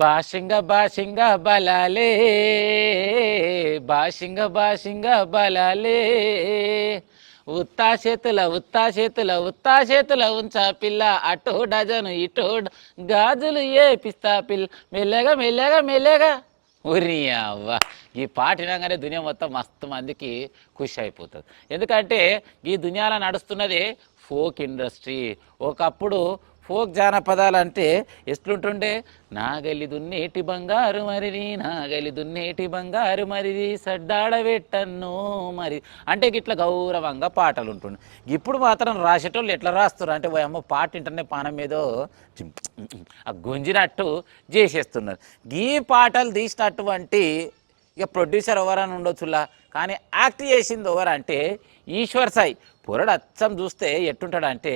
బాషింగ బాషింగ బలాలే బాషింగ బాషింగ బలాలే ఉత్తా చేతుల ఉంచా పిల్ల అటో డజను ఇటో గాజులు పిస్తా పిల్ల మెల్లగా మెల్లగా మెల్లగా ఉరి అవ్వ ఈ పాట వినగానే దునియా మొత్తం మస్తు మందికి ఖుషి అయిపోతుంది. ఎందుకంటే ఈ దునియాలో నడుస్తున్నది ఫోక్ ఇండస్ట్రీ. ఒకప్పుడు ఫోక్ జానపదాలు అంటే ఎట్లుంటుండే, నాగలి దున్నేటి బంగారు మరిది నాగలి దున్నేటి బంగారు మరిది సడ్డాడబెట్టన్ను మరి అంటే ఇట్లా గౌరవంగా పాటలు ఉంటుండే. ఇప్పుడు మాత్రం రాసేటోళ్ళు ఎట్లా రాస్తున్నారు అంటే అమ్మ పాట వింటనే పానం మీదో ఆ గుంజినట్టు చేసేస్తున్నారు. ఈ పాటలు తీసినటువంటి ఇక ప్రొడ్యూసర్ ఎవరని ఉండొచ్చులా, కానీ యాక్ట్ చేసింది ఎవరంటే ఈశ్వర్ సాయి. పొరడు అచ్చం చూస్తే ఎట్టుంటాడంటే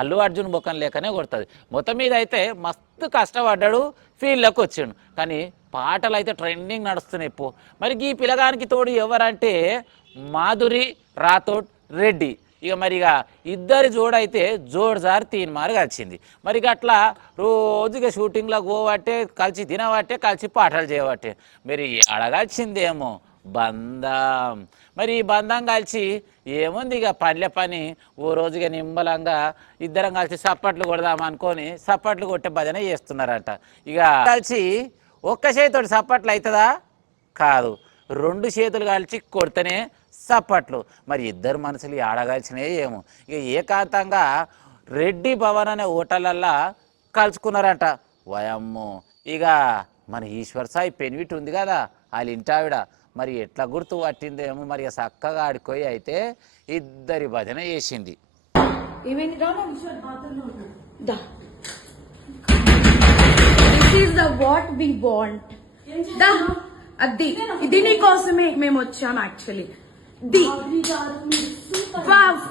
అల్లు అర్జున్ ముఖం లేకనే కొడుతుంది. మొత్తం మీద అయితే మస్తు కష్టపడ్డాడు, ఫీల్డ్లోకి వచ్చాడు. కానీ పాటలు అయితే ట్రెండింగ్ నడుస్తున్నాయి ఇప్పుడు. మరి ఈ పిల్లగానికి తోడు ఎవరంటే మాధురి రాథోడ్ రెడ్డి. ఇక ఇద్దరి జోడైతే జోడ్జారు తీన్మారుగా వచ్చింది. మరి అట్లా రోజుగా షూటింగ్లో పోవట్టే, కలిసి తినబట్టే, కలిసి పాటలు చేయబట్టే. మరి అడగచ్చిందేమో బంధం. మరి ఈ బంధం కలిసి ఏముంది, ఇక పనిలే పని ఓ రోజుగా నిమ్మలంగా ఇద్దరం కలిసి సప్పట్లు కొడదాం అనుకొని సప్పట్లు కొట్టే భజన చేస్తున్నారంట. ఇక కలిసి ఒక్క చేతితోటి సప్పట్లు అవుతుందా? కాదు, రెండు చేతులు కలిసి కొడితేనే సప్పట్లు. మరి ఇద్దరు మనసులు ఆడగాల్సినవి ఏమో. ఇక ఏకాంతంగా రెడ్డి భవన్ అనే హోటళ్ళల్లో కలుసుకున్నారంట. వయమ్మో, ఇక మన ఈశ్వర్ సాయి పెన్విట్ ఉంది కదా వాళ్ళ ఇంటావిడ, మరి ఎట్లా గుర్తు పట్టిందేమో. మరి చక్కగా ఆడిపోయి అయితే ఇద్దరి భజన చేసింది. ఇది నీకోసమే మేము వచ్చాం. యాక్చువల్లీ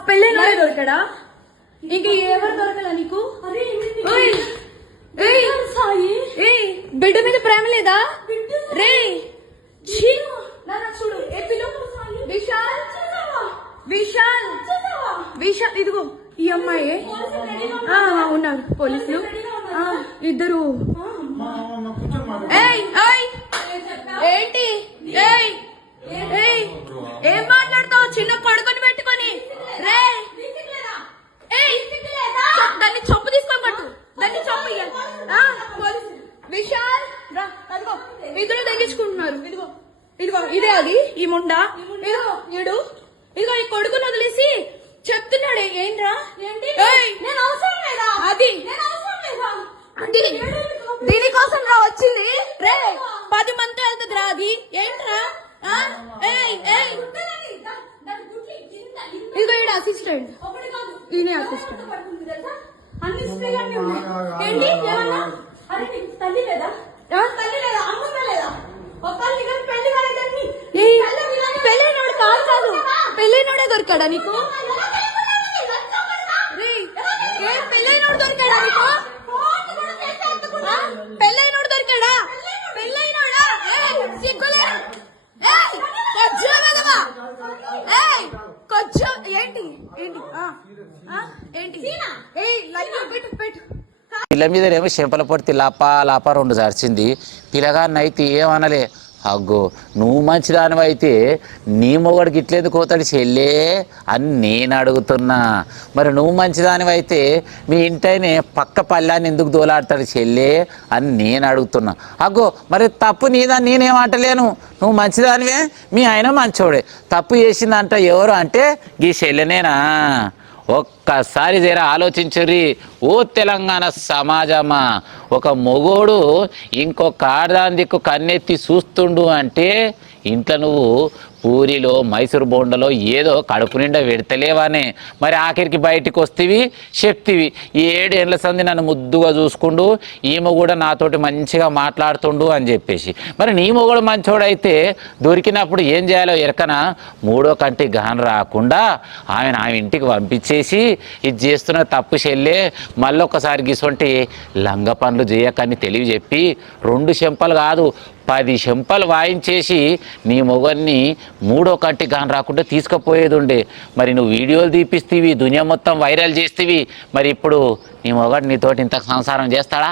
పెళ్ళైన దొరకడా? ఇంక ఎవరు దొరకలా నీకు? బిడ్డ మీద ప్రేమ లేదా రే? చూడు విశాల్ విశాల్ విశాల్, ఇదిగో ఈ అమ్మాయి ఉన్నారు పోలీసులు ఇద్దరు. ఏంటి ఏం మాట్లాడతావు? చిన్న కొడుకుని పెట్టుకొని రే, దాన్ని చంపు తీసుకొని పట్టు, దాన్ని చంపు. విశాల్ రా, అదిగో ఇద్దరు తగ్గించుకుంటున్నారు. ఇదిగో ఇదిగో ఇదే అది ఈ ముండా. ఇదిగో ఇడు, ఇదిగో ఈ కొడుకుని వదిలేసి చెప్తున్నాడు. ఏంట్రా అది దీనికోసం రా వచ్చింది రే. 10 మంది వెళ్తుంది రా అది. ఏంట్రా? ఇదిగో ఈడ అసిస్టెంట్, ఈయన అసిస్టెంట్. పెళ్ళైనోడు కాదు కాదు, పెళ్ళైనోడే దొరికాడా నీకు? పెళ్ళైనోడు దొరికాడా నీకు? పెళ్ళైనోడు దొరికాడా? పెళ్ళైనోడా? సిగ్గులే కొంచెం. ఏంటి ఏంటి ఏంటి పెట్టు పెట్టు. పిల్ల మీదనేమో చెంపల పొడితే లాపా లాపా 2 సార్చింది. పిల్లగాన్ని అయితే ఏమనలే. అగ్గో నువ్వు మంచిదానివైతే నీ మొగడికి ఇట్లేదు కోతాడు చెల్లే అని నేను అడుగుతున్నా. మరి నువ్వు మంచిదానివైతే మీ ఇంటైనే పక్క పళ్ళాన్ని ఎందుకు దోలాడతాడు చెల్లే అని నేను అడుగుతున్నా. అగ్గో మరి తప్పు నీదని నేనేమంటలేను. నువ్వు మంచిదానివే, మీ ఆయన మంచోడే. తప్పు చేసిందంట ఎవరు అంటే ఈ చెల్లెనేనా? ఒక్కసారి జర ఆలోచించుర్రి ఓ తెలంగాణ సమాజమా. ఒక మొగోడు ఇంకొక ఆడదాని దిక్కు కన్నెత్తి చూస్తుండు అంటే ఇంట్లో నువ్వు పూరిలో మైసూరు బోండలో ఏదో కడుపు నిండా పెడతలేవానే. మరి ఆఖరికి బయటికి వస్తేవి చెప్తివి 7 ఏళ్ల సంది నన్ను ముద్దుగా చూసుకుండు, ఈమె కూడా నాతోటి మంచిగా మాట్లాడుతుండు అని చెప్పేసి. మరి నీ మొగడు మంచోడైతే దొరికినప్పుడు ఏం చేయాలో ఎరకనా? 3వ కంటి గాన రాకుండా ఆమె ఇంటికి పంపించేసి ఇది చేస్తున్న తప్పు చెల్లే, మళ్ళొక్కసారి గిసొంటి లంగ పనులు చేయకని తెలివి చెప్పి 2 చెంపలు కాదు 10 చెంపలు వాయించేసి నీ మొగన్ని 3వ కంటి గాని రాకుండా తీసుకుపోయేది ఉండే. మరి నువ్వు వీడియోలు తీపిస్తేవి, దునియా మొత్తం వైరల్ చేస్తేవి. మరి ఇప్పుడు నీ మొగడు నీతోటి ఇంత సంసారం చేస్తాడా?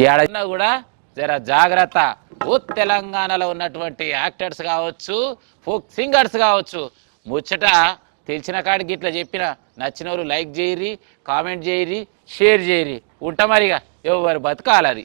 ఏడన్నా కూడా జర జాగ్రత్త. ఓ తెలంగాణలో ఉన్నటువంటి యాక్టర్స్ కావచ్చు, ఫోక్ సింగర్స్ కావచ్చు, ముచ్చట తెలిసిన కాడికి ఇట్లా చెప్పిన నచ్చిన వాళ్ళు లైక్ చేయరి, కామెంట్ చేయరి, షేర్ చేయరి. ఉంటా మరిగా ఎవరు బతకాలది.